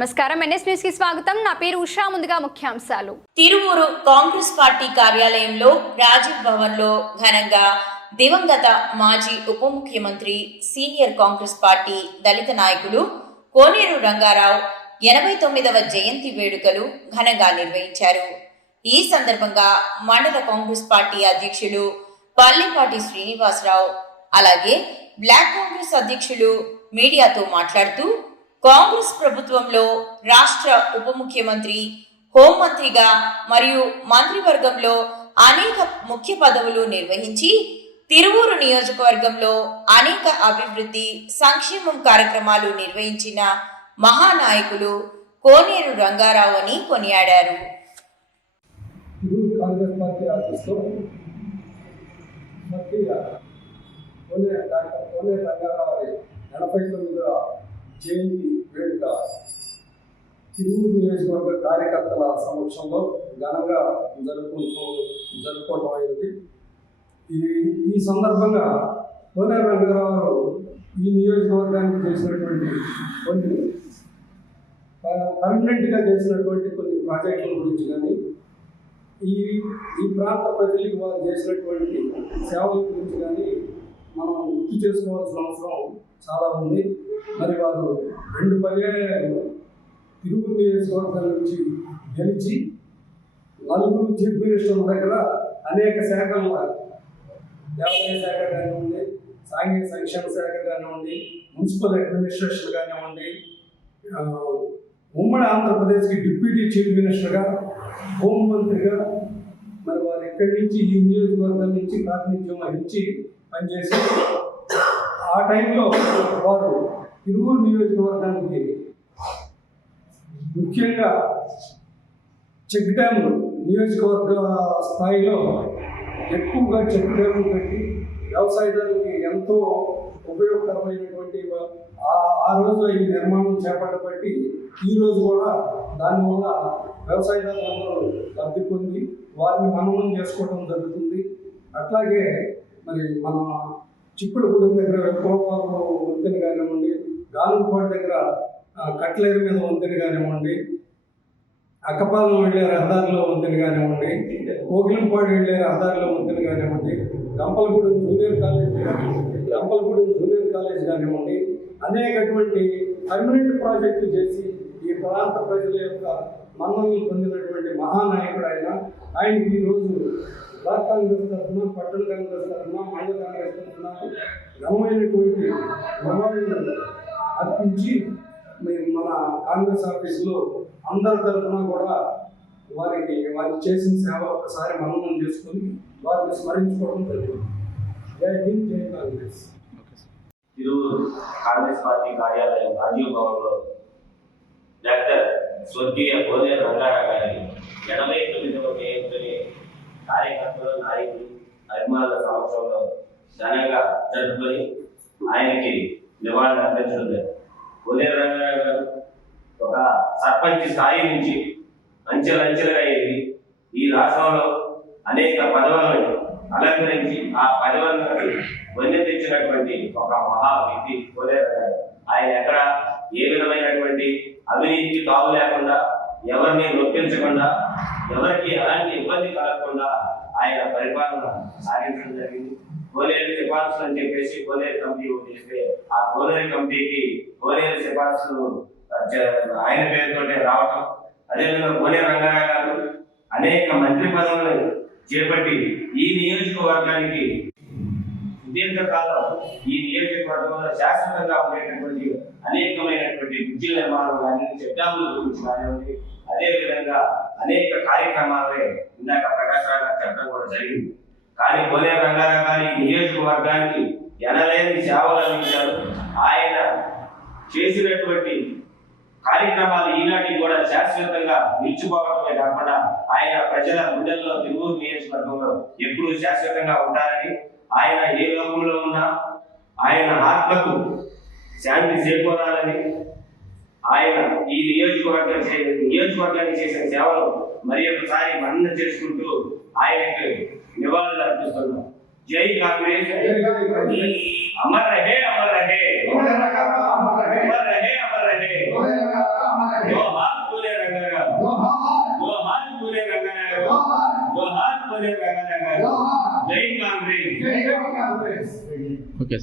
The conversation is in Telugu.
నమస్కారం, ఎన్ఎస్ న్యూస్ కి స్వాగతం. నా పేరు ఉషా. ముందుగా ముఖ్యాంశాలు. తిరువూరు కాంగ్రెస్ పార్టీ కార్యాలయంలో రాజీవ్ భవన్ లో ఘనంగా దివంగత మాజీ ఉప ముఖ్యమంత్రి సీనియర్ కాంగ్రెస్ పార్టీ దళిత నాయకులు కోనేరు రంగారావు 89వ జయంతి వేడుకలు ఘనంగా నిర్వహించారు. ఈ సందర్భంగా మండల కాంగ్రెస్ పార్టీ అధ్యక్షులు పల్లిపాటి శ్రీనివాసరావు, అలాగే బ్లాక్ కాంగ్రెస్ అధ్యక్షులు మీడియాతో మాట్లాడుతూ, కాంగ్రెస్ ప్రభుత్వంలో రాష్ట్ర ఉప ముఖ్యమంత్రి, హోంమంత్రిగా మరియు మంత్రివర్గంలో అనేక ముఖ్య పదవులు నిర్వహించి తిరువూరు నియోజకవర్గంలో అనేక అభివృద్ధి సంక్షేమం కార్యక్రమాలు నిర్వహించిన మహానాయకులు కోనేరు రంగారావు అని కొనియాడారు. కాంగ్రెస్ పార్టీ ఆఫీస్లో డాక్టర్ కోనేరు రంగారావు 89వ జయంతి వేడుక తిరువూరు నియోజకవర్గ కార్యకర్తల సమక్షంలో ఘనంగా జరుపుకోవడం అయింది. ఈ సందర్భంగా కోనేరు రంగారావు ఈ నియోజకవర్గానికి చేసినటువంటి కొన్ని పర్మనెంట్గా చేసినటువంటి కొన్ని ప్రాజెక్టుల గురించి కానీ, ఈ ప్రాంత ప్రజలకు వారు చేసినటువంటి సేవల గురించి కానీ మనం గుర్తు చేసుకోవాల్సిన అవసరం చాలా ఉంది. మరి వారు 2 పర్యాయాలు తిరువూరు నియోజకవర్గం నుంచి గెలిచి 4 చీఫ్ మినిస్టర్ల దగ్గర అనేక శాఖలు, వ్యవసాయ శాఖ కానివ్వండి, సాంఘిక సంక్షేమ శాఖ కానివ్వండి, మున్సిపల్ అడ్మినిస్ట్రేషన్ కానివ్వండి, ఉమ్మడి ఆంధ్రప్రదేశ్కి డిప్యూటీ చీఫ్ మినిస్టర్గా, హోంమంత్రిగా మరి వారు ఇక్కడి నుంచి ఈ నియోజకవర్గం నుంచి ప్రాతినిధ్యం వహించి పనిచేసి, ఆ టైంలో వారు తిరువూరు నియోజకవర్గానికి ముఖ్యంగా చెక్ డ్యాములు, నియోజకవర్గ స్థాయిలో ఎక్కువగా చెక్ డ్యాములు కట్టి వ్యవసాయదారులకి ఎంతో ఉపయోగకరమైనటువంటి ఆ రోజు ఈ నిర్మాణం చేపట్టబట్టి ఈరోజు కూడా దానివల్ల వ్యవసాయదారులందరూ లబ్ధి పొంది వారిని మననం చేసుకోవడం జరుగుతుంది. అట్లాగే మరి మన చిక్కుడుగూడెం దగ్గర వెప్పలపాలెం వంతెన కానివ్వండి, గానుగపాడు దగ్గర కట్లేరు మీద వంతెన కానివ్వండి, అక్కపాలెం వెళ్ళే రహదారిలో వంతెన కానివ్వండి, కోకిలంపాడు వెళ్ళే రహదారిలో వంతెన కానివ్వండి, గంపలగూడెం జూనియర్ కాలేజ్ కానివ్వండి, అనేకటువంటి పర్మనెంట్ ప్రాజెక్టులు చేసి ఈ ప్రాంత ప్రజల యొక్క మన్ననలు పొందినటువంటి మహానాయకుడు ఆయనకి ఈరోజు బ్లాక్ కాంగ్రెస్ తరఫున, పట్టణ కాంగ్రెస్ తరఫున, మండల కాంగ్రెస్ తరఫున ఘనమైనటువంటి నివాళులను అర్పించి మన కాంగ్రెస్ ఆఫీసులో అందరి తరఫున కూడా వారికి చేసిన సేవ ఒకసారి మననం చేసుకొని వారిని స్మరించుకోవడం జరిగింది. జై హింద్, జై కాంగ్రెస్. తిరువూరు కాంగ్రెస్ పార్టీ కార్యాలయం రాజీవ్ భవన్లో డాక్టర్ స్వర్గీయ కోనేరు రంగారావు గారి 89వ జయంతిని కార్యకర్తలు, నాయకులు, అభిమానుల సమక్షంలో ఘనంగా జరుపుకొని ఆయనకి నివాళులు అర్పించడం జరిగింది. కోనేరు రంగారావు గారు ఒక సర్పంచ్ స్థాయి నుంచి అంచెలంచెలుగా ఎదిగి ఈ రాష్ట్రంలో అనేక పదవులను అలంకరించి ఆ పదవులను వన్నె తెచ్చినటువంటి ఒక మహా వ్యక్తి కోనేరు రంగారావు. ఆయన ఎక్కడ ఏ విధమైనటువంటి అవినీతికి తావు లేకుండా, ఎవరిని నొప్పించకుండా, ఎవరికి ఎలాంటి ఇబ్బంది కలగకుండా ఆయన పరిపాలన సాగించడం జరిగింది. కోనేరు సిఫార్సులు అని చెప్పేసి కోనేరు కమిటీ చేస్తే ఆ కోనేరు కమిటీకి కోనేరు సిఫార్సులు ఆయన పేరుతోనే రావటం, అదేవిధంగా కోనేరు రంగారావు గారు అనేక మంత్రి పదవులను చేపట్టి ఈ నియోజకవర్గానికి దీర్ఘకాలం ఈ నియోజకవర్గంలో శాశ్వతంగా ఉండేటటువంటి అనేకమైనటువంటి బ్రిడ్జిల నిర్మాణం కానీ, చెట్టాముల గురించి కానివ్వండి, అదేవిధంగా అనేక కార్యక్రమాలే ఇందాక ప్రకాశరావు గారు చెప్పడం కూడా జరిగింది. కానీ కోనేరు రంగారావు గారి నియోజకవర్గానికి ఎనలేని సేవలు అందించారు. ఆయన చేసినటువంటి కార్యక్రమాలు ఈనాటికి కూడా శాశ్వతంగా నిలిచిపోవడమే కాకుండా ఆయన ప్రజల గుండెల్లో తిరువూరు నియోజకవర్గంలో ఎప్పుడూ శాశ్వతంగా ఉంటారని, ఆయన ఏ లోకంలో ఉన్నా ఆయన ఆత్మకు శాంతి చేకూరాలని, ఆయన ఈ నియోజకవర్గానికి చేసిన సేవలు మరి ఒకసారి మన్నన చేసుకుంటూ ఆయనకు నివాళులు అర్పిస్తున్నాం. జై కాంగ్రెస్, అమర్ రహే, అమర్ రహే, అమర్ రహే, అమర్ రహే, అమర్ రహే. బోదే రంగారావు గారు. జోహార్. జై కాంగ్రెస్. జై కాంగ్రెస్. ఓకే